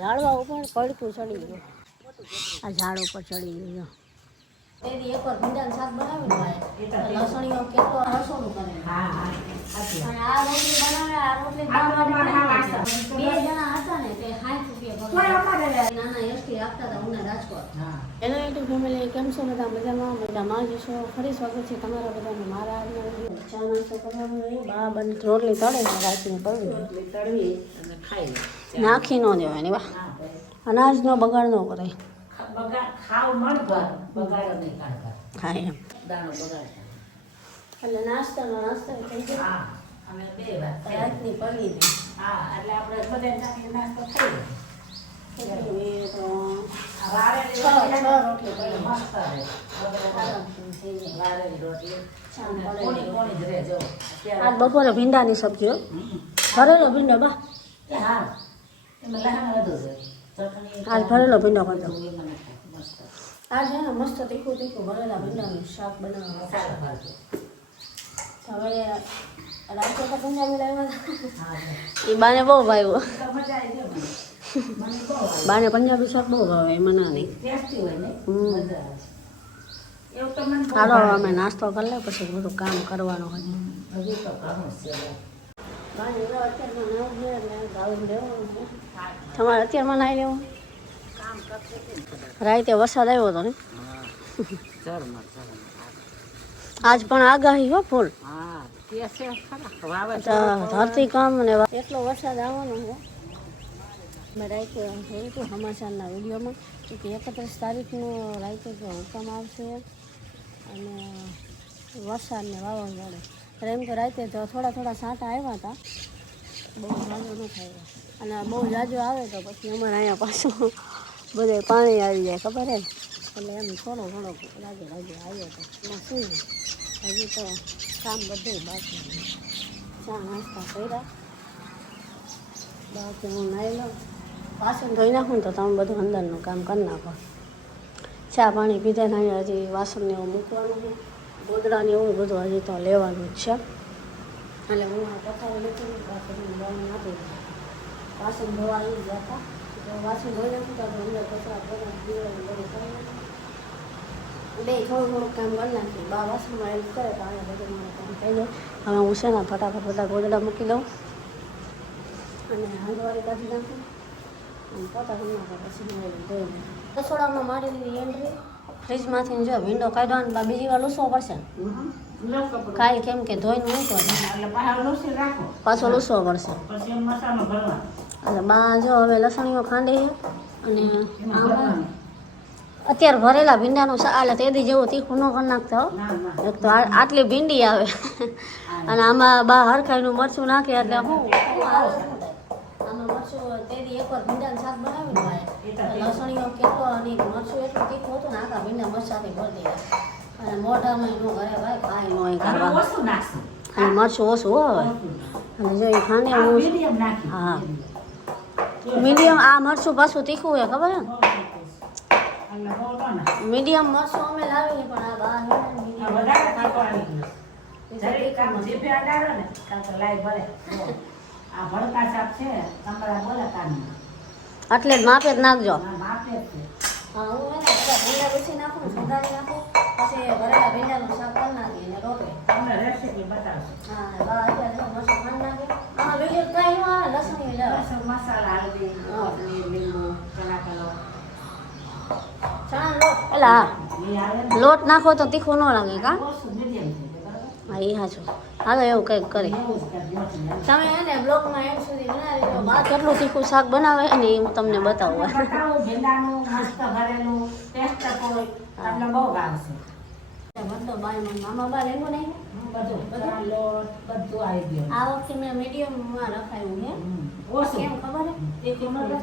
ઝાડવા ઉપર પડતું ચડી ગયું. આ ઝાડ ઉપર ચડી ગયું. તેની એકવાર ભીંડાનું શાક બનાવ્યું ભાઈ લસણીઓ કેટલો રસોડું કરે. હા હા અને આ રોટલી બનાવે. આ રોટલી બે જણા હતા ને તે 60 રૂપિયા નાના એસટી આપતા હતા Una Rajkot. Hello YouTube family, કેમ છો બધા? મજામાં? મજામાં જ છો? ફરી સ્વાગત છે તમારા બધાને મારા આજના ચા નાસ્તો કરવાનો. બા બંધ રોટલી તળે ને રાતની તળવી અને ખાઈ નાખી ન દેવાય ને. વાહ, અનાજનો બગાડ ન કરાય. હા એમ એટલે નાસ્તો થઈ ગયો. અમે બે વાત રાતની પડી દે. હા એટલે આપણે બધા નાખી નાસ્તો થઈ ગયો. બપોરે ભીંડાની સબ્જી ભરેલો ભીંડો બા. આજ ભરેલો ભીંડો કરતો. આ છે ને મસ્ત તીખું ભરેલા ભીંડાનું શાક બનાવવાનું. હવે રાતે તો પંજાબી લાવ્યા એ બાને બહુ ભાવ્યું. બાને પંજાબી શાક બહુ ભાવે એ મને નહીં. ચાલો અમે નાસ્તો કરી લે પછી બધું કામ કરવાનું હોય. તમારે અત્યારમાં નાહી લેવું. રાતે વરસાદ આવ્યો હતો ને. આજ પણ આગાહી હો ફૂલ. ધરતી કામ ને એટલો વરસાદ આવવાનો છે. મેં રાતે જોયું હતું સમાચારના વિડીયોમાં કે 31 તારીખનો રાતે હુકમ આવશે અને વરસાદને વાવાઝોડે. એમ કે રાતે તો થોડા છાંટા આવ્યા હતા, બહુ જાજો ન થાય. અને બહુ જાજો આવે તો પછી અમારે અહીંયા પાછું બધે પાણી આવી જાય, ખબર હે. એટલે એમ થોડો લાગે આવ્યો હતો. એમાં શું હજી તો કામ બધું બાકી. ચા નાસ્તા કર્યા, બાકી હું નાહી લઉં, વાસણ ધોઈ નાખું તો તમે બધું અંદરનું કામ કરી નાખો. ચા પાણી પીધા ને હજી વાસણને એવું મૂકવાનું છે. ગોદડાને એવું બધું હજી તો લેવાનું જ છે. એટલે હું આ પથારી નથી બાકી લઈને આપી દઉં. વાસણ ધોવા આવી ગયા હતા તો વાસણ ધોઈ નાખું તો અંદર કચરા બધું કરી બે થોડું કામ કરી નાખી. બા વાસણમાં હેલ્પ કરે તો અહીંયા બધું મારું કામ થઈ જાય. હવે હું છે ને ફટાફટ બધા ગોદડા મૂકી દઉં અને હાંડવાળી કાઢી નાખું અને પોતા કરી નાખો. પછી ધોઈ દઉં. રસોડામાં મારી લીધી એન્ટ્રી. ફ્રીજમાંથી જો વિન્ડો કાઢવાનો બા બીજી વાર લૂસવો પડશે કાંઈ, કેમ કે ધોઈને મૂકો પાછો લૂસવો પડશે. એટલે બા જો હવે લસણીઓ ખાંડી અને અત્યારે ભરેલા ભીંડાનું એટલે તેદી જેવું તીખું ન કરી નાખતા હો. એક તો આટલી ભીંડી આવે અને આમાં બા હરખાઈનું મરચું નાખે એટલે શું આમાં મરચું. તેદી એકવાર ભીંડાનું શાક બનાવ્યું ભાઈ લસણીઓ કેટલો અને મરચું એટલું તીખું હતું ને આખા ભીંડા મરચાથી ભરી દીધા. અને મોઢામાં એનું ઘરે ભાઈ કાંઈ ન કરવા અને મરચું ઓછું હોય. અને જો એ ખાંડે હા મીડિયમ. આ મરચું પાછું તીખું હોય ખબર હે. મીડિયમ મરચું અમે લાવીએ પણ આ બહાર એટલે જ માપે જ નાખજો. હા હું ભીંડા પછી નાખું સુધારી નાખું પછી ભરેલા ભીંડાનું શાક કરી નાખી અને રોટલી. હા બા અત્યારે મરચું ખાંડ નાખી. આમાં બીજું કાંઈ ન આવે. લસણી મસાલા ચણા લોટ નાખો તો તીખું ન લાગે કા. હા એ સાચું. હાલો એવું કંઈક કરી તમે એને બ્લોગમાં એન્ડ સુધી બનાવી દો. બા કેટલું તીખું શાક બનાવે ને એ હું તમને બતાવું. મામા બા લેવું નહીં આ વખતે મેં મીડિયમમાં રખાયું છે. કેમ ખબર હે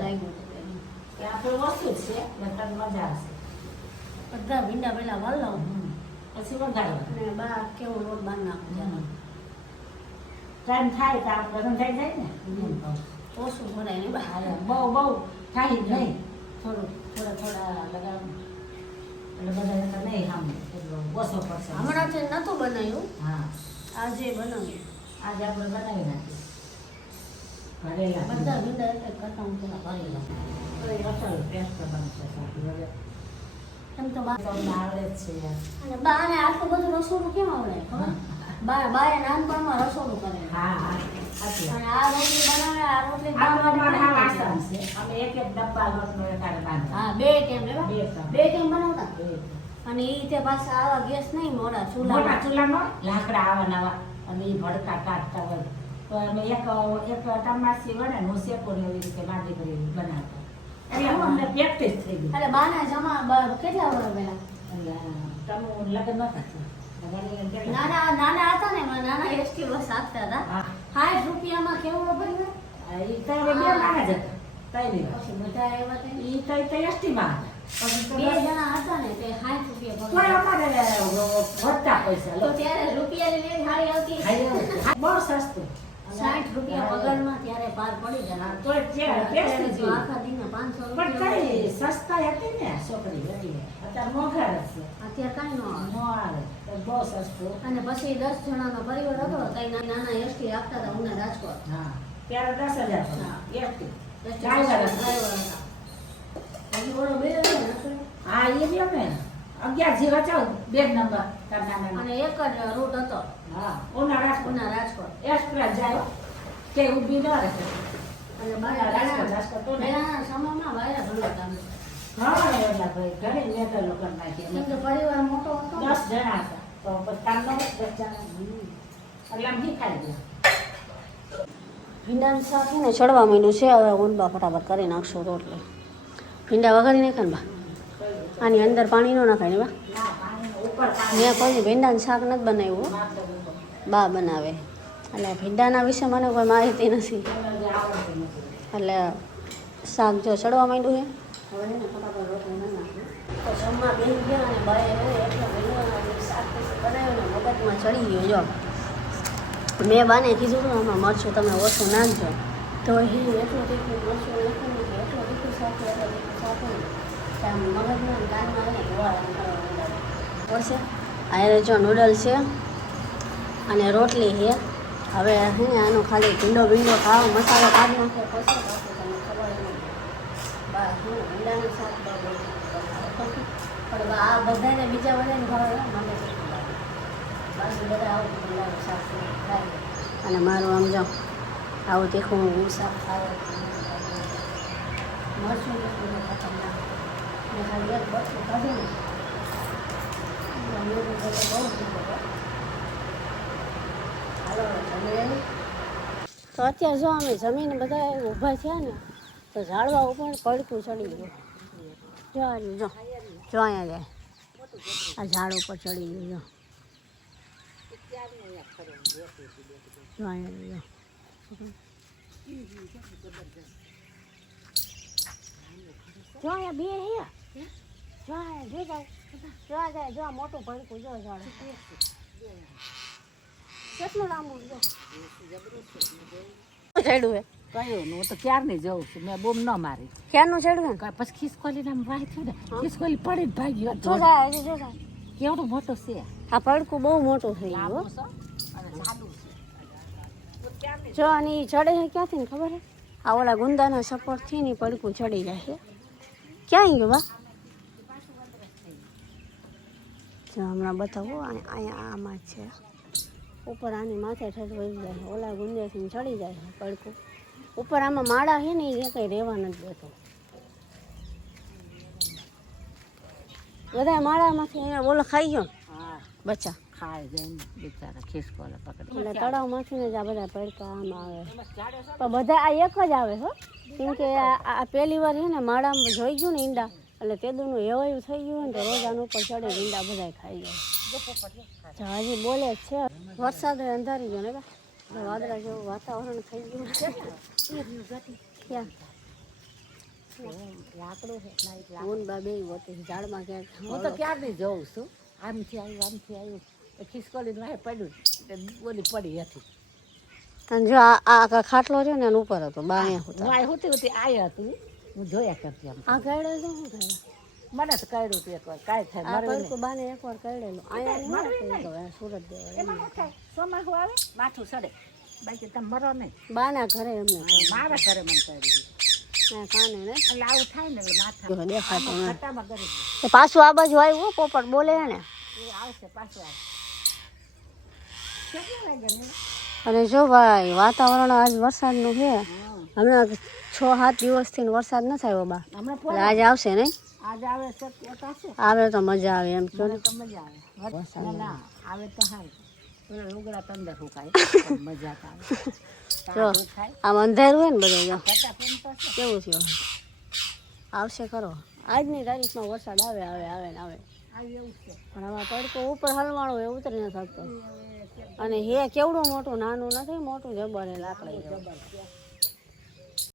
લાગ્યું બધા ભીંડા પેલા વળ લઉં પછી વગાડવા. બા કેવો લોટ બાંધ નાખું ટાઈમ થાય તો આપણે થઈ જાય ને ઓછું ભરાય ને બહુ થાય જ નહીં. થોડા લગાડવું એટલે બધા નહીં સામે ઓછો પડશે. હમણાંથી નહોતું બનાવ્યું. હા આજે બનાવ્યું. આજે આપણે બનાવી નાખીએ. બધા ભીંડા એક કરતા હું પેલા ભરેલા એમ તો આવડે જ છે. અને બાને આટલું બધું રસોડું કેમ આવડે ખબર? બાએ નાનપણમાં રસોડું કરે. અને આ રોટલી બનાવે, આ રોટલી અમે એક ડબ્બા લોટનો એકાદ બાંધ. હા, બે ટાઈમ બનાવતા. અને ઈ તે પાછા આવા ગેસ નહીં, મોટા ચૂલાનો લાકડા આવા નવા અને ઈ ભડકા કાઢતા હોય તો અમે એક ટમાસી વડે નો શેકો ને એવી રીતે માટી કરી બનાવતા. એટલે હું અમને પ્રેક્ટિસ થઈ ગઈ. એટલે બાના જમા કેટલા વર્ષ પહેલા? તમે લગ્ન નતા નાના હતા ને, નાના એસટી બસ આપતા હતા. 60 રૂપિયામાં કેવું ભર્યું? ઈ તો બે નાના જ હતા. પછી બધા આવ્યા હતા. ઈ તો એસટી માં હતા. બે જણા હતા ને તે 60 રૂપિયા કોઈ અમારે વધતા પૈસા તો ત્યારે રૂપિયાની લેવી હારી આવતી. બહુ સસ્તું. 60 રૂપિયા પગારમાં ત્યારે પાર પડી જાય. તો આખા દિને 500 પણ રૂપિયા કઈ સસ્તા હતી ને છોકરી હતી. અત્યારે મોંઘા જ છે. અત્યારે કઈ નો આવે તો બહુ સસ્તું. અને પછી 10 જણાનો પરિવાર હતો. કઈ નાના એસટી આપતા હતા ઉના રાજકોટ. હા, ત્યારે 10,000 એસટી ડ્રાઈવર હતા. હજી બોલો બે હતો ને રસોઈ? હા, એ બી અમે 11 જીવા ચાલ 2 નંબર કરનાના. અને એક જ રૂટ હતો. હા, ઉના રાજકોટ એક્સપ્રેસ જાય કે ઊભી ન રહે. અને રાજકોટ તો ને પહેલાના સમયમાં વાયરા ઘણા કામ. હા, એલા ભાઈ ઘણી નેતા લોકો નાખી. કેમ કે પરિવાર મોટો હતો. 10 જણા હતા તો પછી કામ ન 10 જણા એટલે આમ ખાઈ ગયા. ભીંડાનું શાક છે ને ચડવા માંડ્યું છે. હવે ઊંડબા ફટાફટ કરી નાખશું રોટલી. ભીંડા વઘારી નાખે ને બા, આની અંદર પાણી ન નાખાય ને બા. મેં કોઈ ભીંડાનું શાક નથી બનાવ્યું, બા બનાવે. એટલે ભીંડાના વિશે મને કોઈ માહિતી નથી. એટલે શાક જો ચડવા માંડ્યું છે. હવે એને ફટાફટ રોટલી ન નાખું તો જમવા બેસી ગયા અને બાએ એટલો ભીંડાના શાક બનાવ્યું ને મગજમાં ચડી ગયો. જો મેં બાને કીધું હતું આમાં મરચું તમે ઓછું નાખજો, તો એ એટલું તીખું મરચું નાખ્યું ને એટલું તીખું શાક આમ મગજમાં કાનમાં એને ગોળા પડશે. આ જો નૂડલ્સ છે અને રોટલી છે. હવે હે આનો ખાલી ભીંડો ખાવ મસાલો કાઢી નાખે પછી તમને ખબર નહીં. બસ ભીંડાનું શાક પણ આ બધાને બીજા બધાને ખબર મને બાજુ બધા આવું ભીંડાનું શાક ખાય. અને મારું આમ જો આવું તીખું શાક ખાવે મરચું ખાતા મેં ખાલી એક બટકું કાઢ્યું ને બહુ તો અત્યારે જો અમે જમીને બધા ઊભા થયા ને તો ઝાડવા ઉપર પડકું ચડી ગયું. જો જો જો અહીંયા જાય આ ઝાડ ઉપર ચડી ગયું. જો અહીંયા જો અહીંયા બે જો જાય જો મોટું પડકું જો ઝાડ કેટલું લાંબુ ચડ્યું હે કયું હું તો ક્યારની જઉં છું. મેં બોમ ન મારી. ક્યારનું ચડ્યું હે? પછી ખિસકોલી નામ વાય થયું ને ખિસકોલી પડી જ ભાગી. જો જાય હજી જો જાય કેવડું મોટું છે આ પડકું, બહુ મોટું થઈ ગયું. જો અને એ ચડે છે ક્યાંથી ને ખબર હે? આ ઓલા ગુંદાના સપોર્ટથી ને પડકું ચડી જાય છે. ક્યાં ગયું બા? જો હમણાં બતાવો અહીંયા આમાં છે ઉપર આની માથે ઠેઠ વહી જાય. ઓલા ગુંદેથી ચડી જાય છે પડકું ઉપર. આમાં માળા છે ને એ કંઈ રહેવા નથી દેતો. બધા માળામાંથી અહીંયા બોલો ખાઈ ગયો બચ્ચા ખાય જાય બિચારા ખિસકોલા પકડી. એટલે તળાવમાંથી જ આ બધા પડકા આમ આવે. પણ બધા આ એક જ આવે હો, કેમ કે આ પહેલી વાર છે ને માળામાં જોઈ ગયું ને ઈંડા એટલે તેદુનું એવાયું થઈ ગયું ને તો રોજ આનું ઉપર ચડે ઈંડા બધા ખાઈ જાય. હજી બોલે જ છે. વરસાદ અંધારી ગયો ને વાદળા જેવું વાતાવરણ થઈ ગયું છે. ક્યાં લાકડું છે ઊંડબા બે હોતી ઝાડમાં ક્યાંક. હું તો ક્યારની જઉં છું. આમથી આવ્યું ખિસકોલી વાહે પડ્યું બોલી પડી હતી. અને જો આ ખાટલો છે ને એના ઉપર હતો બા અહીંયા હોતી આયા હતી. હું જોયા કરતી આમ. આ કઈડે તો શું થાય? મને તો કાઢ્યું હતું એકવાર કાંઈ થાય. આ પડકું બાને એકવાર કઈડેલું અહીંયા સુરત દેવા ચોમાસું આવે માથું સડે બાકી તમે મરો નહીં. બાના ઘરે એમને મારા ઘરે મને કરી દીધું. ના કાને ને એટલે આવું થાય ને એટલે માથા દેખાતો ને ખટામાં કરી દીધું. એ પાછું આ બાજુ આવ્યું હો, પોપટ બોલે હે ને. એ આવશે પાછું આવે. કેટલું લાગે ને? અને જો ભાઈ વાતાવરણ આજ વરસાદનું છે. હા. હમણાં 6-7 દિવસથી વરસાદ ન થયો બા. હમણાં એટલે આજે આવશે નહીં? આજ આવે શક્યતા છે. આવે તો મજા આવે એમ કહો ને. મને તો મજા આવે. ના ના આવે તો સારું. પેલા લુગડા તો અંદર સુકાય મજા તો આવે. જો તાજું થાય. આમ અંધારું હોય ને બધું જો ઘટા ફૂમતા છે. કેવું થયું આવશે ખરો. આજની તારીખમાં વરસાદ આવે આવે આવે ને આવે. આવી એવું છે. પણ હવે તડકો ઉપર હલવાણો હોય ઉતરી ન શકતો. હવે અને હે કેવડું મોટું, નાનું નથી મોટું, જબર હે લાકડી જેવું. જબરજસ્ત.